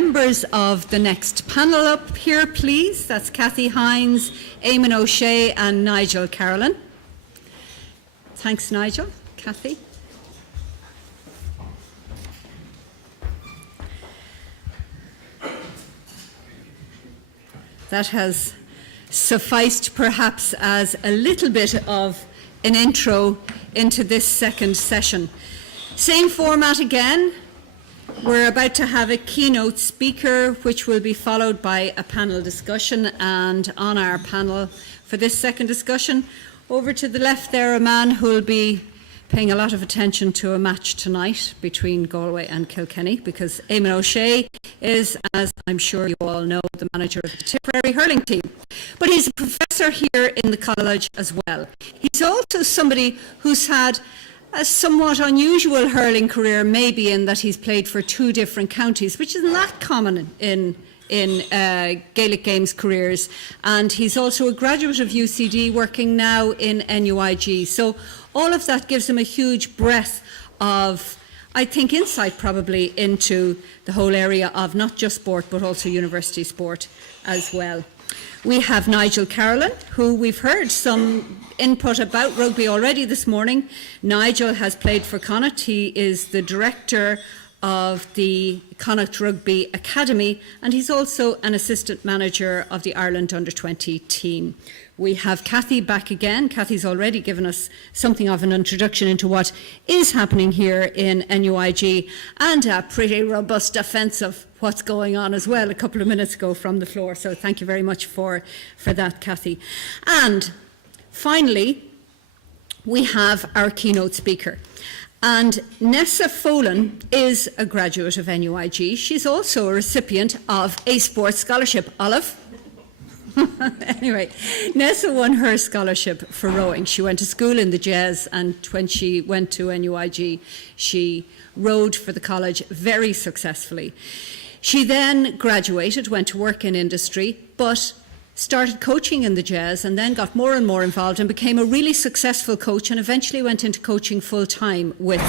members of the next panel up here, please. That's Kathy Hynes, Eamonn O'Shea and Nigel Carolan. Thanks, Nigel. Kathy. That has sufficed perhaps as a little bit of an intro into this second session. Same format again. We're about to have a keynote speaker, which will be followed by a panel discussion. And on our panel for this second discussion, over to the left there, a man who will be paying a lot of attention to a match tonight between Galway and Kilkenny, because Eamonn O'Shea is, as I'm sure you all know, the manager of the Tipperary hurling team. But he's a professor here in the college as well. He's also somebody who's had a somewhat unusual hurling career, maybe in that he's played for 2 different counties, which isn't that common in Gaelic Games careers. And he's also a graduate of UCD, working now in NUIG. So all of that gives him a huge breadth of, I think, insight probably into the whole area of not just sport, but also university sport as well. We have Nigel Carolan, who we've heard some input about rugby already this morning. Nigel has played for Connacht. He is the director of the Connacht Rugby Academy, and he's also an assistant manager of the Ireland Under-20 team. We have Kathy back again. Kathy's already given us something of an introduction into what is happening here in NUIG, and a pretty robust defence of what's going on as well a couple of minutes ago from the floor. So thank you very much for that, Kathy. And finally, we have our keynote speaker. And Neasa Folan is a graduate of NUIG. She's also a recipient of a sports scholarship. Olive? Anyway, Neasa won her scholarship for rowing. She went to school in the Jazz, and when she went to NUIG, she rowed for the college very successfully. She then graduated, went to work in industry, but started coaching in the Jazz, and then got more and more involved and became a really successful coach, and eventually went into coaching full-time with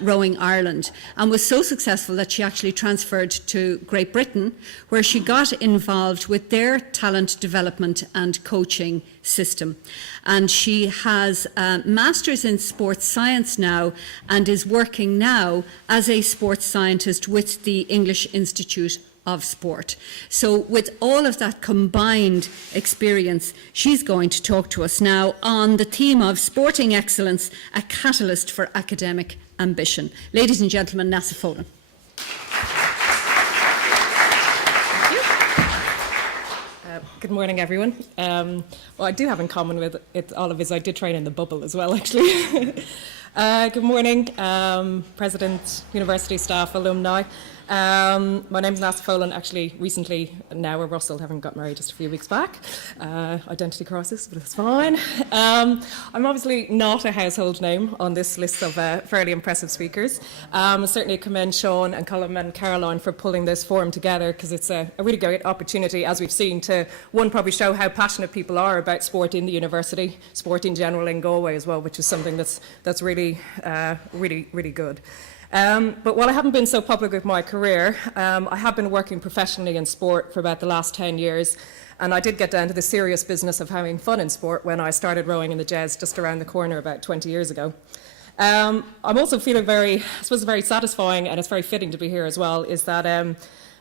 Rowing Ireland, and was so successful that she actually transferred to Great Britain, where she got involved with their talent development and coaching system. And she has a master's in sports science now, and is working now as a sports scientist with the English Institute of Sport. So with all of that combined experience, she's going to talk to us now on the theme of sporting excellence, a catalyst for academic ambition. Ladies and gentlemen, Neasa Folan. Good morning, everyone. Well, I do have in common with Olive is I did train in the bubble as well, actually. Good morning, President, university staff, alumni. My name is Neasa Folan. Actually, recently, now we're Russell, having got married just a few weeks back. Identity crisis, but it's fine. I'm obviously not a household name on this list of fairly impressive speakers. I certainly commend Sean and Colin and Carolan for pulling this forum together, because it's a really great opportunity, as we've seen, to probably show how passionate people are about sport in the university, sport in general in Galway as well, which is something that's really good. But while I haven't been so public with my career, I have been working professionally in sport for about the last 10 years, and I did get down to the serious business of having fun in sport when I started rowing in the Jazz just around the corner about 20 years ago. I'm also feeling very satisfying, and it's very fitting to be here as well, is that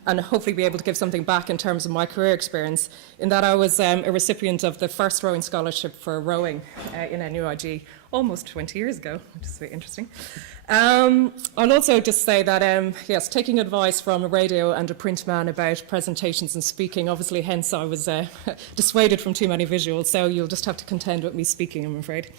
and hopefully be able to give something back in terms of my career experience, in that I was a recipient of the first rowing scholarship for rowing in NUIG almost 20 years ago, which is very interesting. I'll also just say that, yes, taking advice from a radio and a print man about presentations and speaking, obviously hence I was dissuaded from too many visuals, so you'll just have to contend with me speaking, I'm afraid.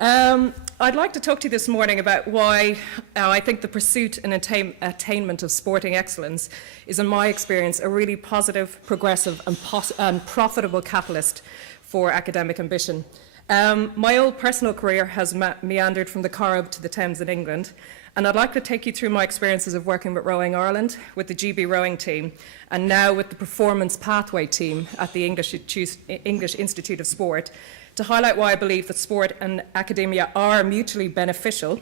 I'd like to talk to you this morning about why I think the pursuit and attainment of sporting excellence is, in my experience, a really positive, progressive and profitable catalyst for academic ambition. My old personal career has meandered from the Corrib to the Thames in England, and I'd like to take you through my experiences of working with Rowing Ireland, with the GB rowing team, and now with the Performance Pathway team at the English Institute of Sport, to highlight why I believe that sport and academia are mutually beneficial,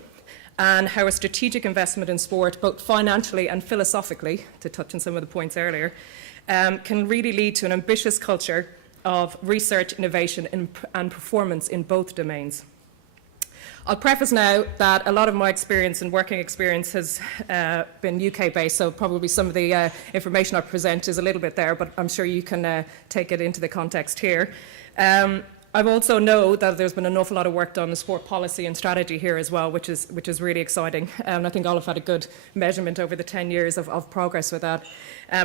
and how a strategic investment in sport, both financially and philosophically, to touch on some of the points earlier, can really lead to an ambitious culture of research, innovation, and performance in both domains. I'll preface now that a lot of my experience and working experience has been UK-based, so probably some of the information I present is a little bit there, but I'm sure you can take it into the context here. I also know that there's been an awful lot of work done on sport policy and strategy here as well, which is really exciting. And I think all have had a good measurement over the 10 years of progress with that.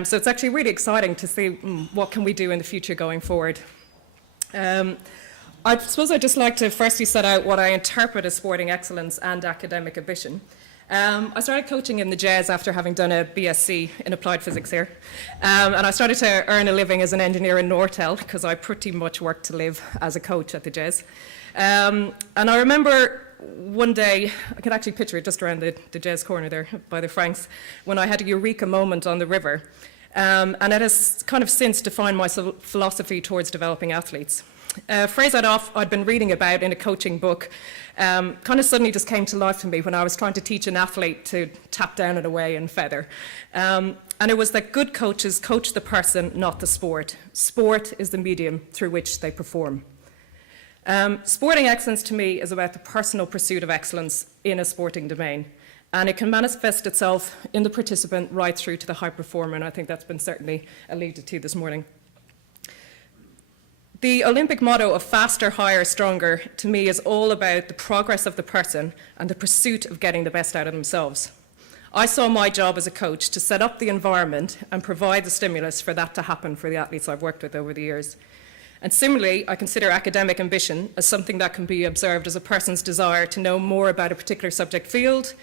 So it's actually really exciting to see what can we do in the future going forward. I suppose I'd just like to firstly set out what I interpret as sporting excellence and academic ambition. I started coaching in the JES after having done a BSc in applied physics here. And I started to earn a living as an engineer in Nortel because I pretty much worked to live as a coach at the JES. And I remember one day, I can actually picture it just around the JES corner there by the Franks, when I had a eureka moment on the river. And it has kind of since defined my philosophy towards developing athletes. A phrase I'd been reading about in a coaching book kind of suddenly just came to life for me when I was trying to teach an athlete to tap down and away and feather. And it was that good coaches coach the person, not the sport. Sport is the medium through which they perform. Sporting excellence to me is about the personal pursuit of excellence in a sporting domain. And it can manifest itself in the participant right through to the high performer, and I think that's been certainly alluded to this morning. The Olympic motto of faster, higher, stronger, to me, is all about the progress of the person and the pursuit of getting the best out of themselves. I saw my job as a coach to set up the environment and provide the stimulus for that to happen for the athletes I've worked with over the years. And similarly, I consider academic ambition as something that can be observed as a person's desire to know more about a particular subject field,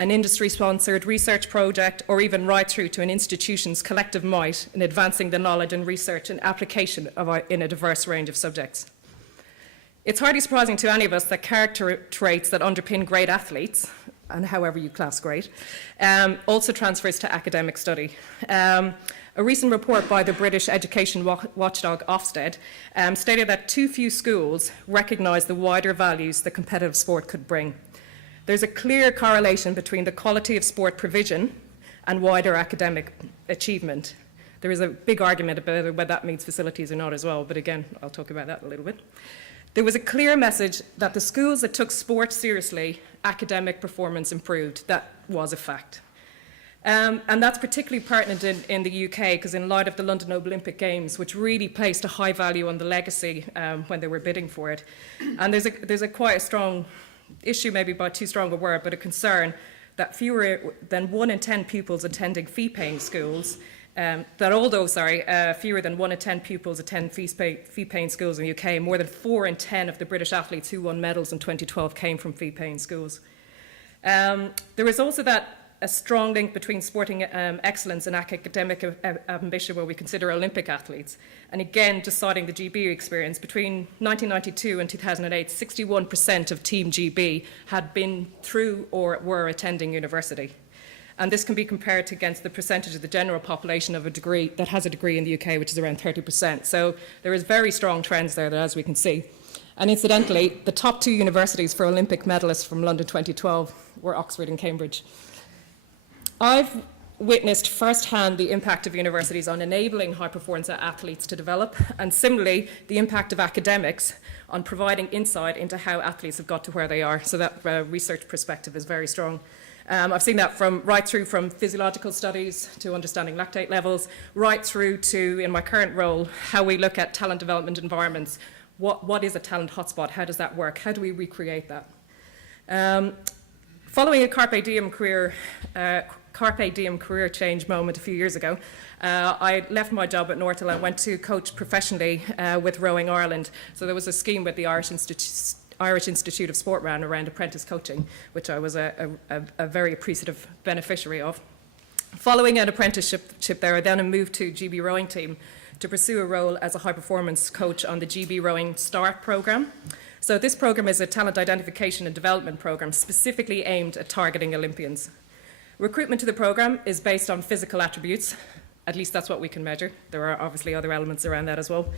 an industry-sponsored research project, or even right through to an institution's collective might in advancing the knowledge and research and application in a diverse range of subjects. It's hardly surprising to any of us that character traits that underpin great athletes, and however you class great, also transfers to academic study. A recent report by the British education watchdog Ofsted stated that too few schools recognise the wider values that competitive sport could bring. There's a clear correlation between the quality of sport provision and wider academic achievement. There is a big argument about whether that means facilities or not as well, but again, I'll talk about that a little bit. There was a clear message that the schools that took sport seriously, academic performance improved. That was a fact. And that's particularly pertinent in the UK, because in light of the London Olympic Games, which really placed a high value on the legacy when they were bidding for it. And there's quite a strong issue, maybe by too strong a word, but a concern that fewer than 1 in 10 pupils attending fee-paying schools, fewer than 1 in 10 pupils attend fee-paying schools in the UK, more than 4 in 10 of the British athletes who won medals in 2012 came from fee-paying schools. There was also a strong link between sporting excellence and academic ambition when we consider Olympic athletes. And again, just citing the GB experience, between 1992 and 2008, 61% of Team GB had been through or were attending university. And this can be compared against the percentage of the general population of a degree that has a degree in the UK, which is around 30%. So there is very strong trends there, as we can see. And incidentally, the top 2 universities for Olympic medalists from London 2012 were Oxford and Cambridge. I've witnessed firsthand the impact of universities on enabling high-performance athletes to develop, and similarly, the impact of academics on providing insight into how athletes have got to where they are. So that research perspective is very strong. I've seen that right through from physiological studies to understanding lactate levels, right through to, in my current role, how we look at talent development environments. What is a talent hotspot? How does that work? How do we recreate that? Following a Carpe Diem career change moment a few years ago, I left my job at Nortel and went to coach professionally with Rowing Ireland. So there was a scheme with the Irish Institute of Sport ran around apprentice coaching, which I was a very appreciative beneficiary of. Following an apprenticeship there, I then moved to GB Rowing team to pursue a role as a high-performance coach on the GB Rowing START programme. So this programme is a talent identification and development programme specifically aimed at targeting Olympians. Recruitment to the programme is based on physical attributes, at least that's what we can measure. There are obviously other elements around that as well.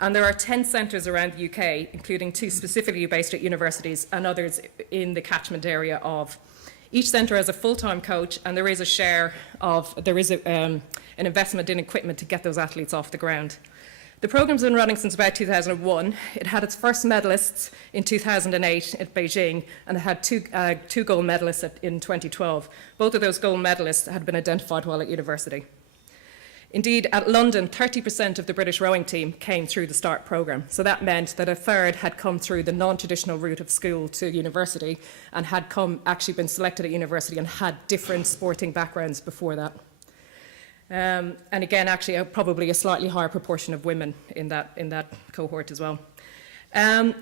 And there are 10 centres around the UK, including 2 specifically based at universities and others in the catchment area of Each centre has a full-time coach, and there is an investment in equipment to get those athletes off the ground. The programme's been running since about 2001. It had its first medallists in 2008 at Beijing, and it had two gold medalists in 2012. Both of those gold medalists had been identified while at university. Indeed, at London, 30% of the British rowing team came through the START programme. So that meant that a third had come through the non-traditional route of school to university and had actually been selected at university and had different sporting backgrounds before that. And again, actually, probably a slightly higher proportion of women in that cohort as well. And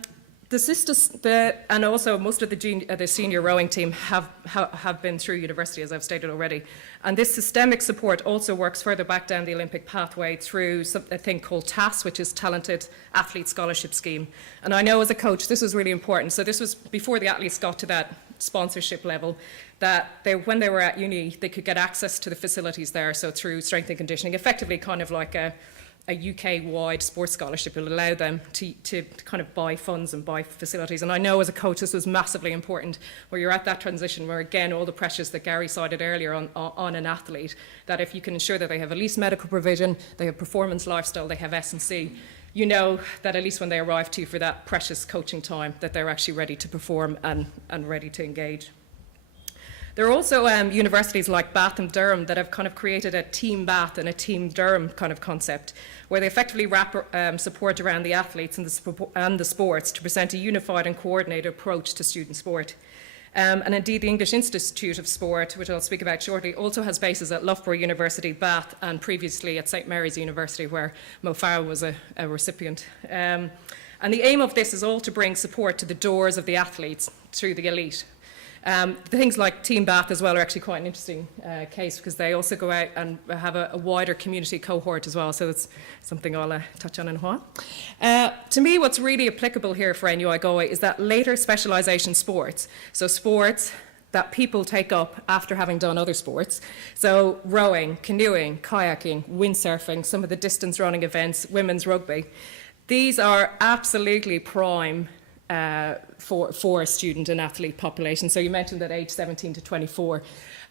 also most of the senior rowing team have been through university, as I've stated already. And this systemic support also works further back down the Olympic pathway through a thing called TAS, which is Talented Athlete Scholarship Scheme. And I know as a coach, this was really important. So this was before the athletes got to that sponsorship level, that when they were at uni, they could get access to the facilities there. So through strength and conditioning, effectively kind of like a UK-wide sports scholarship will allow them to kind of buy funds and buy facilities. And I know as a coach this was massively important, where you're at that transition where, again, all the pressures that Gary cited earlier on an athlete, that if you can ensure that they have at least medical provision, they have performance lifestyle, they have S&C, you know that at least when they arrive to you for that precious coaching time, that they're actually ready to perform and ready to engage. There are also universities like Bath and Durham that have kind of created a Team Bath and a Team Durham kind of concept, where they effectively wrap support around the athletes and the sports to present a unified and coordinated approach to student sport. And indeed, the English Institute of Sport, which I'll speak about shortly, also has bases at Loughborough University, Bath, and previously at St Mary's University, where Mo Farah was a recipient. And the aim of this is all to bring support to the doors of the athletes through the elite. Things like Team Bath as well are actually quite an interesting case, because they also go out and have a wider community cohort as well, so that's something I'll touch on in a while. To me, what's really applicable here for NUI Galway is that later specialisation sports, so sports that people take up after having done other sports, so rowing, canoeing, kayaking, windsurfing, some of the distance running events, women's rugby. These are absolutely prime for a student and athlete population. So you mentioned that age 17 to 24.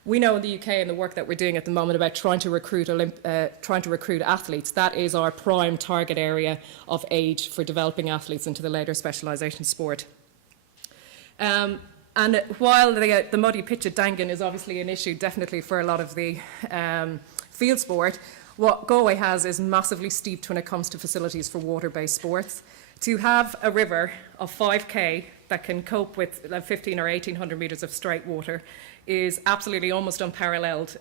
We know in the UK and the work that we're doing at the moment about trying to recruit athletes, that is our prime target area of age for developing athletes into the later specialisation sport. And while the muddy pitch at Dangan is obviously an issue definitely for a lot of the field sport, what Galway has is massively steeped when it comes to facilities for water-based sports. To have a river of 5k that can cope with 15 or 1800 metres of straight water is absolutely almost unparalleled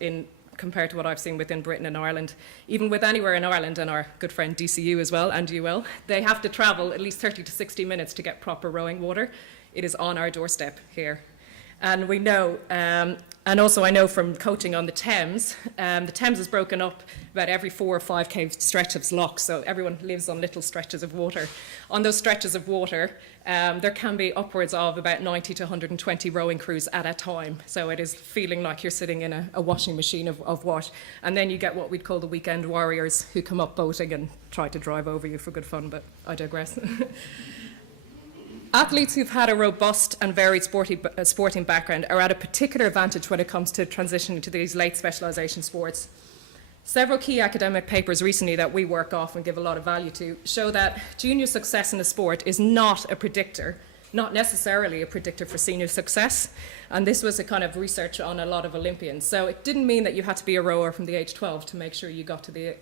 compared to what I've seen within Britain and Ireland. Even with anywhere in Ireland, and our good friend DCU as well, and UL, they have to travel at least 30 to 60 minutes to get proper rowing water. It is on our doorstep here. And we know, and also I know from coaching on the Thames is broken up about every 4 or 5k stretch of locks, so everyone lives on little stretches of water. On those stretches of water, there can be upwards of about 90 to 120 rowing crews at a time, so it is feeling like you're sitting in a washing machine of wash. And then you get what we'd call the weekend warriors who come up boating and try to drive over you for good fun, but I digress. Athletes who've had a robust and varied sporting background are at a particular advantage when it comes to transitioning to these late specialisation sports. Several key academic papers recently that we work off and give a lot of value to show that junior success in a sport is not necessarily a predictor for senior success. And this was a kind of research on a lot of Olympians. So it didn't mean that you had to be a rower from the age 12 to make sure you got to the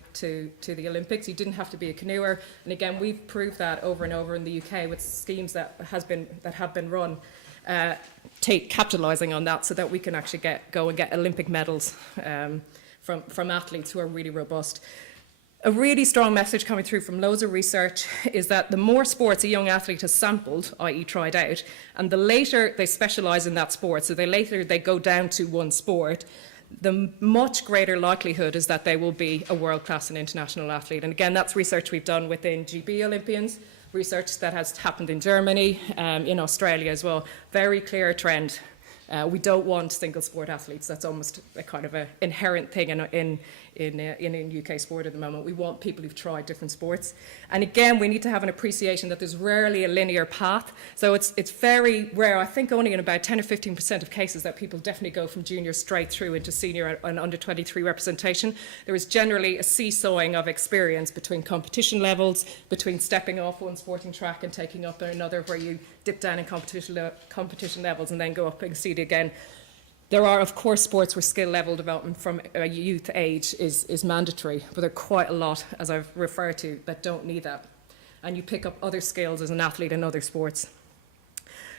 Olympics. You didn't have to be a canoeer. And again, we've proved that over and over in the UK with schemes that have been run, capitalising on that so that we can actually go and get Olympic medals from athletes who are really robust. A really strong message coming through from loads of research is that the more sports a young athlete has sampled, i.e. tried out, and the later they specialise in that sport, so the later they go down to one sport, the much greater likelihood is that they will be a world-class and international athlete. And again, that's research we've done within GB Olympians, research that has happened in Germany, in Australia as well. Very clear trend. We don't want single sport athletes. That's almost a kind of an inherent thing in in UK sport at the moment. We want people who've tried different sports. And again, we need to have an appreciation that there's rarely a linear path. So it's very rare. I think only in about 10 or 15% of cases that people definitely go from junior straight through into senior and under 23 representation. There is generally a seesawing of experience between competition levels, between stepping off one sporting track and taking up another, where you dip down in competition levels and then go up and exceed again. There are, of course, sports where skill level development from a youth age is mandatory, but there are quite a lot, as I've referred to, that don't need that. And you pick up other skills as an athlete in other sports.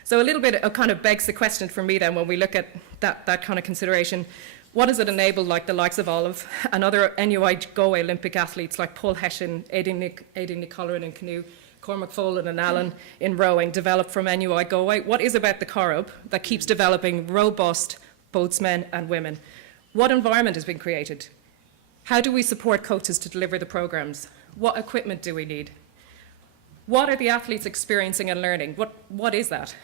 So a little bit of kind of begs the question for me then, when we look at that kind of consideration, what does it enable, like the likes of Olive and other NUI Galway Olympic athletes like Paul Hession, Aidan Nicolerin in canoe, Cormac Folan and Alan in rowing, develop from NUI Galway? What is about the Corrib that keeps developing robust boatsmen and women? What environment has been created? How do we support coaches to deliver the programs? What equipment do we need? What are the athletes experiencing and learning? What is that?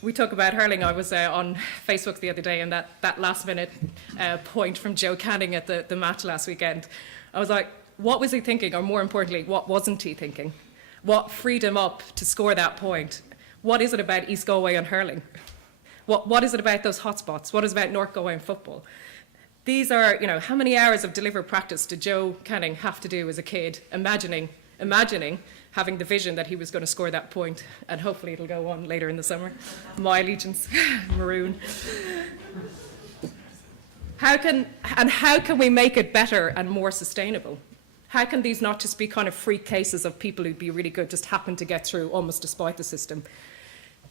We talk about hurling. I was on Facebook the other day, and that last minute point from Joe Canning at the match last weekend, I was like, what was he thinking? Or more importantly, what wasn't he thinking? What freed him up to score that point? What is it about East Galway and hurling? What is it about those hotspots? What is it about North Galway and football? These are, how many hours of delivered practice did Joe Canning have to do as a kid, imagining having the vision that he was going to score that point, and hopefully it'll go on later in the summer. My allegiance, maroon. How can we make it better and more sustainable? How can these not just be kind of freak cases of people who'd be really good, just happen to get through almost despite the system?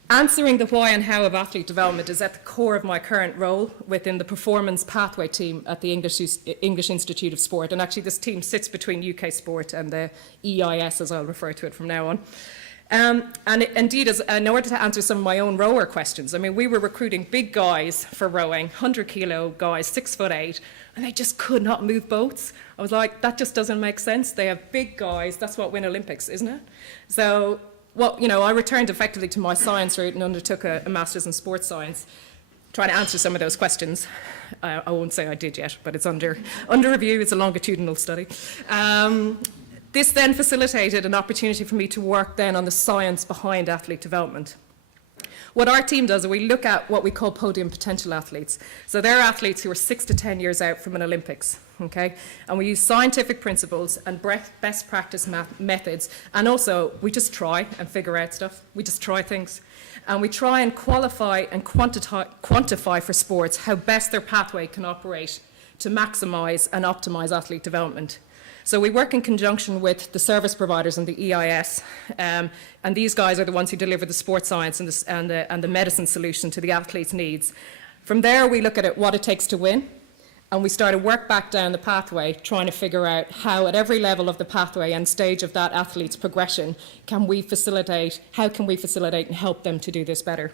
Answering the why and how of athlete development is at the core of my current role within the performance pathway team at the English Institute of Sport. And actually this team sits between UK Sport and the EIS, as I'll refer to it from now on. Indeed, in order to answer some of my own rower questions, we were recruiting big guys for rowing, 100-kilo guys, 6'8", and they just could not move boats. I was like, that just doesn't make sense. They have big guys. That's what win Olympics, isn't it? So, I returned effectively to my science route and undertook a master's in sports science, trying to answer some of those questions. I won't say I did yet, but it's under review. It's a longitudinal study. This then facilitated an opportunity for me to work then on the science behind athlete development. What our team does is we look at what we call podium potential athletes. So they're athletes who are 6 to 10 years out from an Olympics, okay? And we use scientific principles and best practice methods, and also we just try and figure out stuff. We just try things. And we try and qualify and quantify for sports how best their pathway can operate to maximise and optimise athlete development. So we work in conjunction with the service providers and the EIS, and these guys are the ones who deliver the sports science and the medicine solution to the athlete's needs. From there, we look at what it takes to win, and we start to work back down the pathway, trying to figure out how at every level of the pathway and stage of that athlete's progression how can we facilitate and help them to do this better.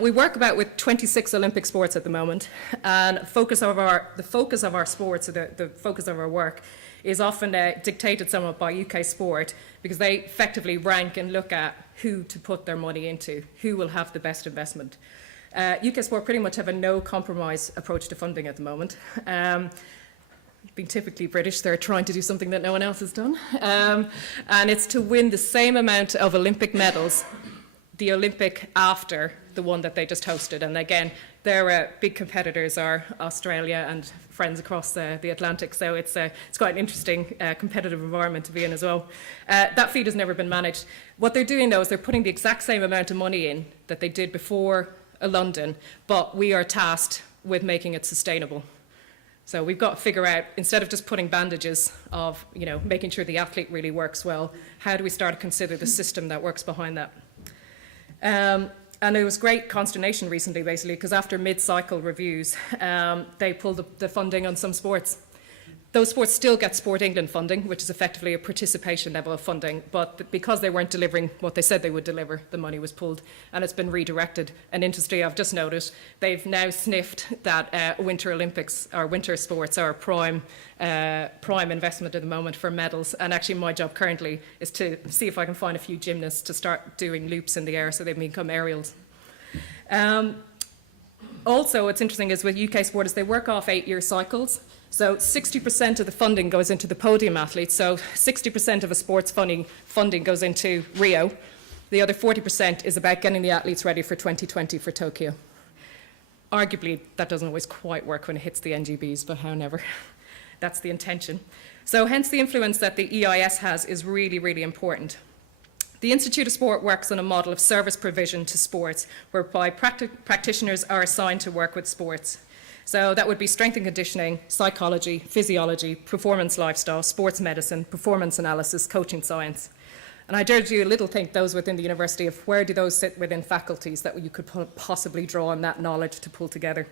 We work with 26 Olympic sports at the moment, and the focus of our sports, or the focus of our work, is often dictated somewhat by UK Sport, because they effectively rank and look at who to put their money into, who will have the best investment. UK Sport pretty much have a no-compromise approach to funding at the moment. Being typically British, they're trying to do something that no one else has done, and it's to win the same amount of Olympic medals the Olympic after the one that they just hosted. And again, their big competitors are Australia and friends across the Atlantic, so it's quite an interesting competitive environment to be in as well. That feed has never been managed. What they're doing though is they're putting the exact same amount of money in that they did before London, but we are tasked with making it sustainable. So we've got to figure out, instead of just putting bandages of, making sure the athlete really works well, how do we start to consider the system that works behind that? And it was great consternation recently, basically, because after mid-cycle reviews, they pulled the funding on some sports. Those sports still get Sport England funding, which is effectively a participation level of funding, but because they weren't delivering what they said they would deliver, the money was pulled, and it's been redirected. And interestingly, I've just noticed, they've now sniffed that Winter Olympics, or winter sports, are prime investment at the moment for medals. And actually my job currently is to see if I can find a few gymnasts to start doing loops in the air so they become aerials. Also, what's interesting is with UK Sport is they work off 8-year cycles. So 60% of the funding goes into the podium athletes. So 60% of a sports funding goes into Rio. The other 40% is about getting the athletes ready for 2020 for Tokyo. Arguably, that doesn't always quite work when it hits the NGBs, but however, that's the intention. So hence the influence that the EIS has is really, really important. The Institute of Sport works on a model of service provision to sports, whereby practitioners are assigned to work with sports. So that would be strength and conditioning, psychology, physiology, performance lifestyle, sports medicine, performance analysis, coaching science. And I dare do a little think those within the university of where do those sit within faculties that you could possibly draw on that knowledge to pull together.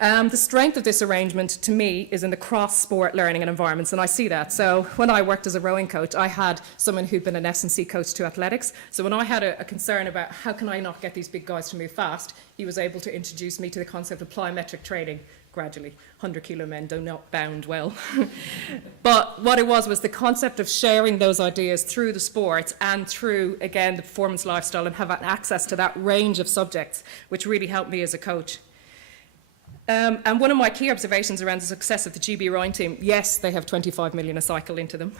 The strength of this arrangement, to me, is in the cross-sport learning and environments, and I see that. So when I worked as a rowing coach, I had someone who'd been an S&C coach to athletics. So when I had a concern about how can I not get these big guys to move fast, he was able to introduce me to the concept of plyometric training gradually. 100-kilo men do not bound well. But what it was the concept of sharing those ideas through the sports and through, again, the performance lifestyle and having access to that range of subjects, which really helped me as a coach. And one of my key observations around the success of the GB rowing team, yes, they have 25 million a cycle into them,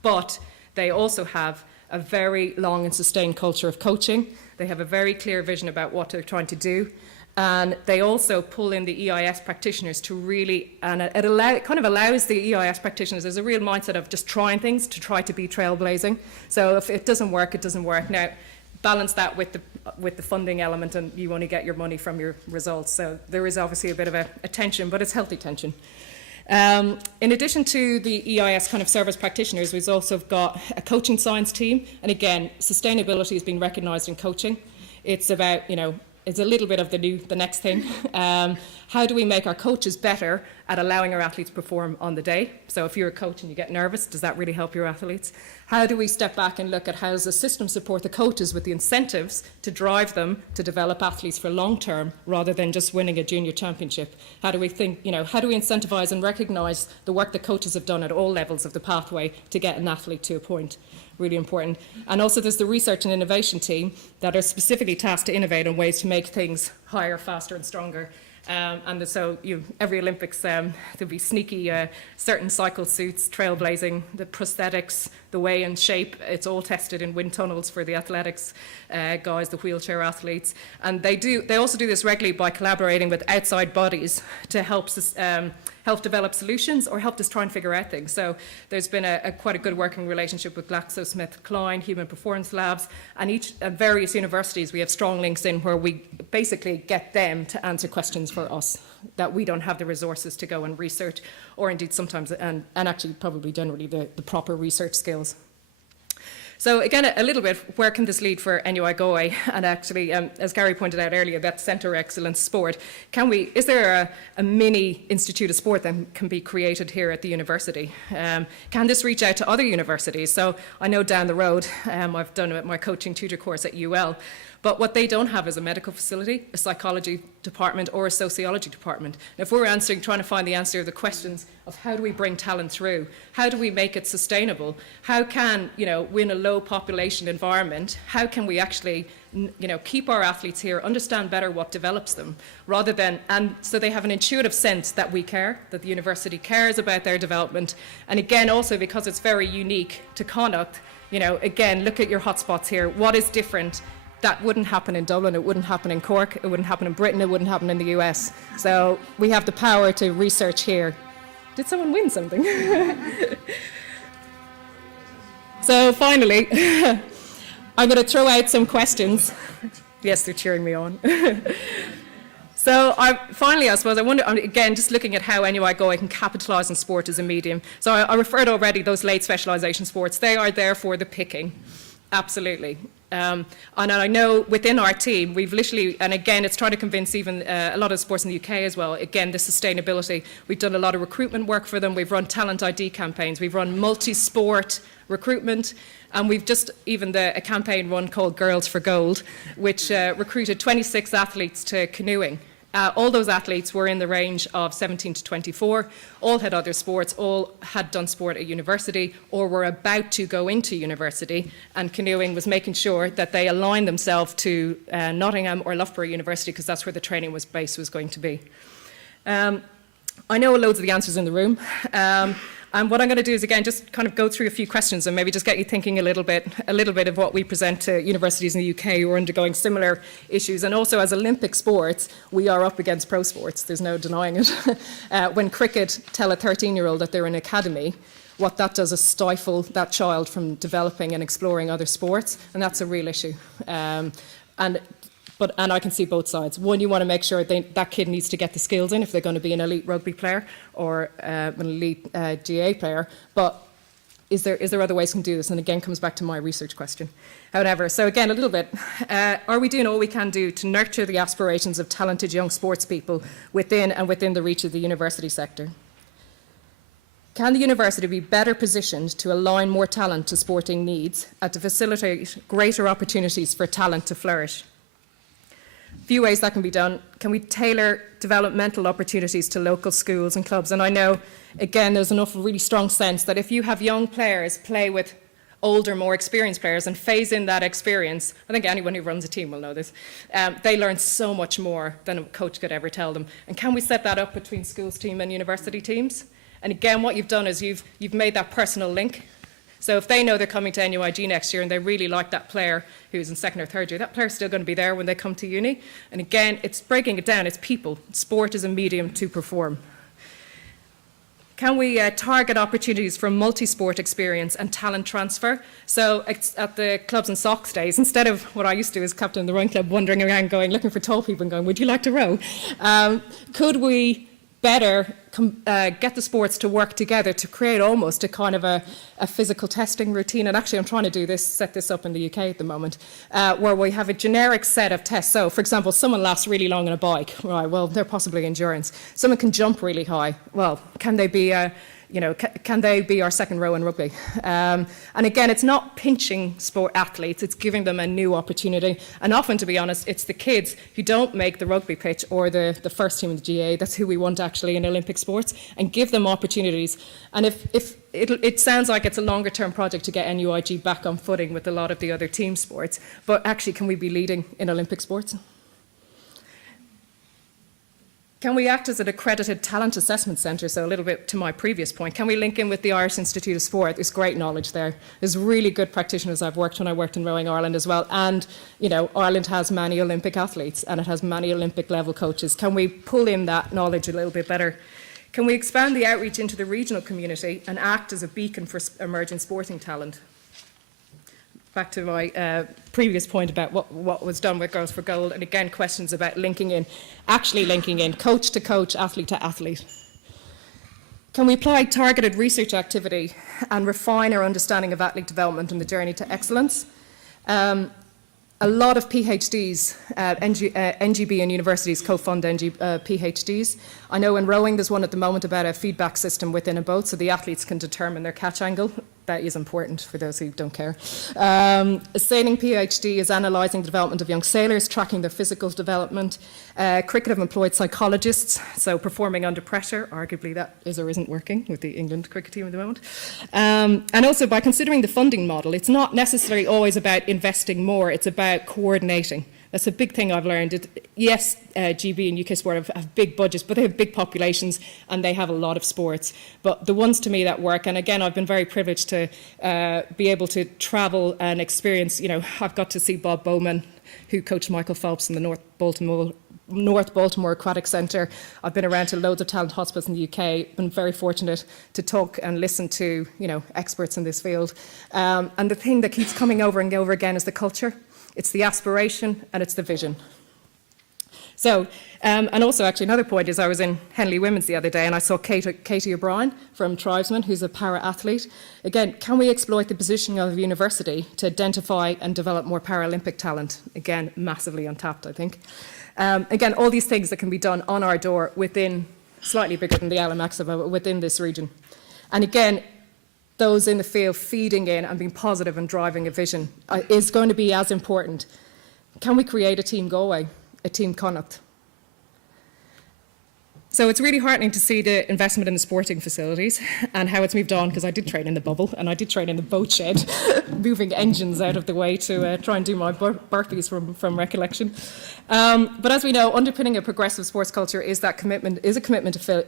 but they also have a very long and sustained culture of coaching. They have a very clear vision about what they're trying to do. And they also pull in the EIS practitioners to really, and it kind of allows the EIS practitioners, there's a real mindset of just trying things to try to be trailblazing. So if it doesn't work, it doesn't work. Now, balance that with the funding element, and you only get your money from your results. So there is obviously a bit of a tension, but it's healthy tension. In addition to the EIS kind of service practitioners, we've also got a coaching science team. And again, sustainability is being recognised in coaching. It's about, it's a little bit of the next thing. How do we make our coaches better at allowing our athletes perform on the day? So if you're a coach and you get nervous, does that really help your athletes? How do we step back and look at how does the system support the coaches with the incentives to drive them to develop athletes for long term rather than just winning a junior championship? How do we think, how do we incentivize and recognize the work that coaches have done at all levels of the pathway to get an athlete to a point? Really important. And also there's the research and innovation team that are specifically tasked to innovate on ways to make things higher, faster and stronger. And so every Olympics, there'll be sneaky certain cycle suits, trailblazing, the prosthetics, the way and shape. It's all tested in wind tunnels for the athletics guys, the wheelchair athletes. And they also do this regularly by collaborating with outside bodies to help develop solutions or help us try and figure out things. So there's been quite a good working relationship with GlaxoSmithKline, Human Performance Labs, and various universities we have strong links in where we basically get them to answer questions for us that we don't have the resources to go and research, or indeed sometimes, and actually probably generally the proper research skills. So again, a little bit, where can this lead for NUI Galway? And actually, as Gary pointed out earlier, that Centre of Excellence Sport, is there a mini Institute of Sport that can be created here at the university? Can this reach out to other universities? So I know down the road, I've done my coaching tutor course at UL, but what they don't have is a medical facility, a psychology department, or a sociology department. And if we're trying to find the answer to the questions of how do we bring talent through, how do we make it sustainable, how can, win a low population environment, how can we actually, keep our athletes here, understand better what develops them, rather than, and so they have an intuitive sense that we care, that the university cares about their development. And again, also because it's very unique to Connacht, again, look at your hotspots here. What is different? That wouldn't happen in Dublin, it wouldn't happen in Cork, it wouldn't happen in Britain, it wouldn't happen in the US. So we have the power to research here. Did someone win something? So finally, I'm going to throw out some questions. Yes, they're cheering me on. So I suppose, I wonder, again, just looking at how NUI Galway can capitalise on sport as a medium. So I referred already, those late specialisation sports, they are there for the picking. Absolutely. And I know within our team, we've literally, and again, it's trying to convince even a lot of sports in the UK as well, again, the sustainability. We've done a lot of recruitment work for them. We've run talent ID campaigns. We've run multi-sport recruitment. And we've just even a campaign run called Girls for Gold, which recruited 26 athletes to canoeing. All those athletes were in the range of 17 to 24, all had other sports, all had done sport at university or were about to go into university, and canoeing was making sure that they aligned themselves to Nottingham or Loughborough University because that's where the training was going to be. I know loads of the answers in the room. And what I'm going to do is, again, just kind of go through a few questions and maybe just get you thinking a little bit of what we present to universities in the UK who are undergoing similar issues. And also, as Olympic sports, we are up against pro sports. There's no denying it. When cricket tell a 13-year-old that they're in an academy, what that does is stifle that child from developing and exploring other sports, and that's a real issue. And I can see both sides. One, you want to make sure that kid needs to get the skills in if they're going to be an elite rugby player or an elite GA player. But is there other ways we can do this? And again, comes back to my research question. However, so again, a little bit. Are we doing all we can do to nurture the aspirations of talented young sports people within the reach of the university sector? Can the university be better positioned to align more talent to sporting needs and to facilitate greater opportunities for talent to flourish? Few ways that can be done. Can we tailor developmental opportunities to local schools and clubs? And I know, again, there's enough really strong sense that if you have young players play with older, more experienced players and phase in that experience, I think anyone who runs a team will know this, they learn so much more than a coach could ever tell them. And can we set that up between schools team and university teams? And again, what you've done is you've made that personal link. So if they know they're coming to NUIG next year and they really like that player who's in second or third year, that player's still going to be there when they come to uni. And again, it's breaking it down. It's people. Sport is a medium to perform. Can we target opportunities for multi-sport experience and talent transfer? So at the clubs and socks days, instead of what I used to do as captain of the rowing club, wandering around looking for tall people and going, would you like to row? Could we better get the sports to work together to create almost a kind of a physical testing routine? And actually I'm trying to set this up in the UK at the moment, where we have a generic set of tests. So for example, someone lasts really long on a bike, right, well, they're possibly endurance. Someone can jump really high, well, can they be can they be our second row in rugby? And again, it's not pinching sport athletes, it's giving them a new opportunity. And often, to be honest, it's the kids who don't make the rugby pitch or the first team in the GA, that's who we want actually in Olympic sports, and give them opportunities. And if it sounds like it's a longer term project to get NUIG back on footing with a lot of the other team sports, but actually can we be leading in Olympic sports? Can we act as an accredited talent assessment centre? So a little bit to my previous point, can we link in with the Irish Institute of Sport? There's great knowledge there. There's really good practitioners I've worked when I worked in Rowing Ireland as well. And, Ireland has many Olympic athletes and it has many Olympic level coaches. Can we pull in that knowledge a little bit better? Can we expand the outreach into the regional community and act as a beacon for emerging sporting talent? Back to my previous point about what was done with Girls for Gold, and again, questions about actually linking in, coach to coach, athlete to athlete. Can we apply targeted research activity and refine our understanding of athlete development and the journey to excellence? A lot of PhDs, NGB and universities co-fund PhDs. I know in rowing there's one at the moment about a feedback system within a boat so the athletes can determine their catch angle. That is important for those who don't care. A sailing PhD is analysing the development of young sailors, tracking their physical development. Cricket have employed psychologists, so performing under pressure. Arguably that is or isn't working with the England cricket team at the moment. And also by considering the funding model, it's not necessarily always about investing more, it's about coordinating. That's a big thing I've learned. Yes, GB and UK Sport have big budgets, but they have big populations and they have a lot of sports. But the ones to me that work, and again, I've been very privileged to be able to travel and experience, I've got to see Bob Bowman, who coached Michael Phelps in the North Baltimore Aquatic Centre. I've been around to loads of talent hospitals in the UK, been very fortunate to talk and listen to, experts in this field. And the thing that keeps coming over and over again is the culture. It's the aspiration and it's the vision. So, and also actually another point is I was in Henley Women's the other day and I saw Katie O'Brien from Tribesmen, who's a para-athlete. Again, can we exploit the positioning of the university to identify and develop more Paralympic talent? Again, massively untapped, I think. Again, all these things that can be done on our door within, slightly bigger than the LMX, but within this region. And again, those in the field feeding in and being positive and driving a vision is going to be as important. Can we create a Team Galway, a Team Connacht? So it's really heartening to see the investment in the sporting facilities and how it's moved on, because I did train in the bubble and I did train in the boat shed, moving engines out of the way to try and do my burpees from recollection. But as we know, underpinning a progressive sports culture is a commitment to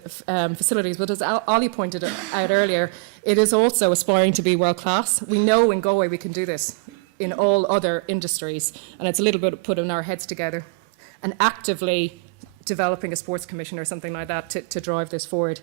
facilities. But as Ollie pointed out earlier, it is also aspiring to be world class. We know in Galway we can do this in all other industries, and it's a little bit of putting our heads together and actively developing a sports commission or something like that to drive this forward.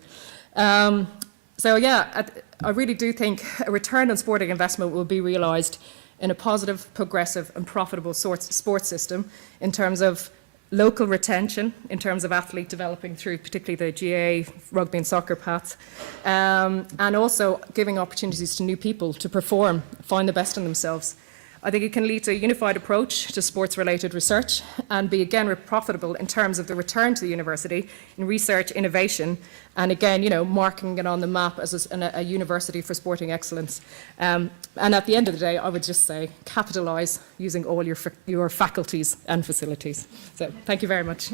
So yeah, I really do think a return on sporting investment will be realised in a positive, progressive and profitable sports system in terms of local retention, in terms of athlete developing through particularly the GA, rugby and soccer paths, and also giving opportunities to new people to perform, find the best in themselves. I think it can lead to a unified approach to sports-related research and be, again, profitable in terms of the return to the university in research, innovation, and again, marking it on the map as a university for sporting excellence. And at the end of the day, I would just say, capitalise using all your faculties and facilities. So, thank you very much.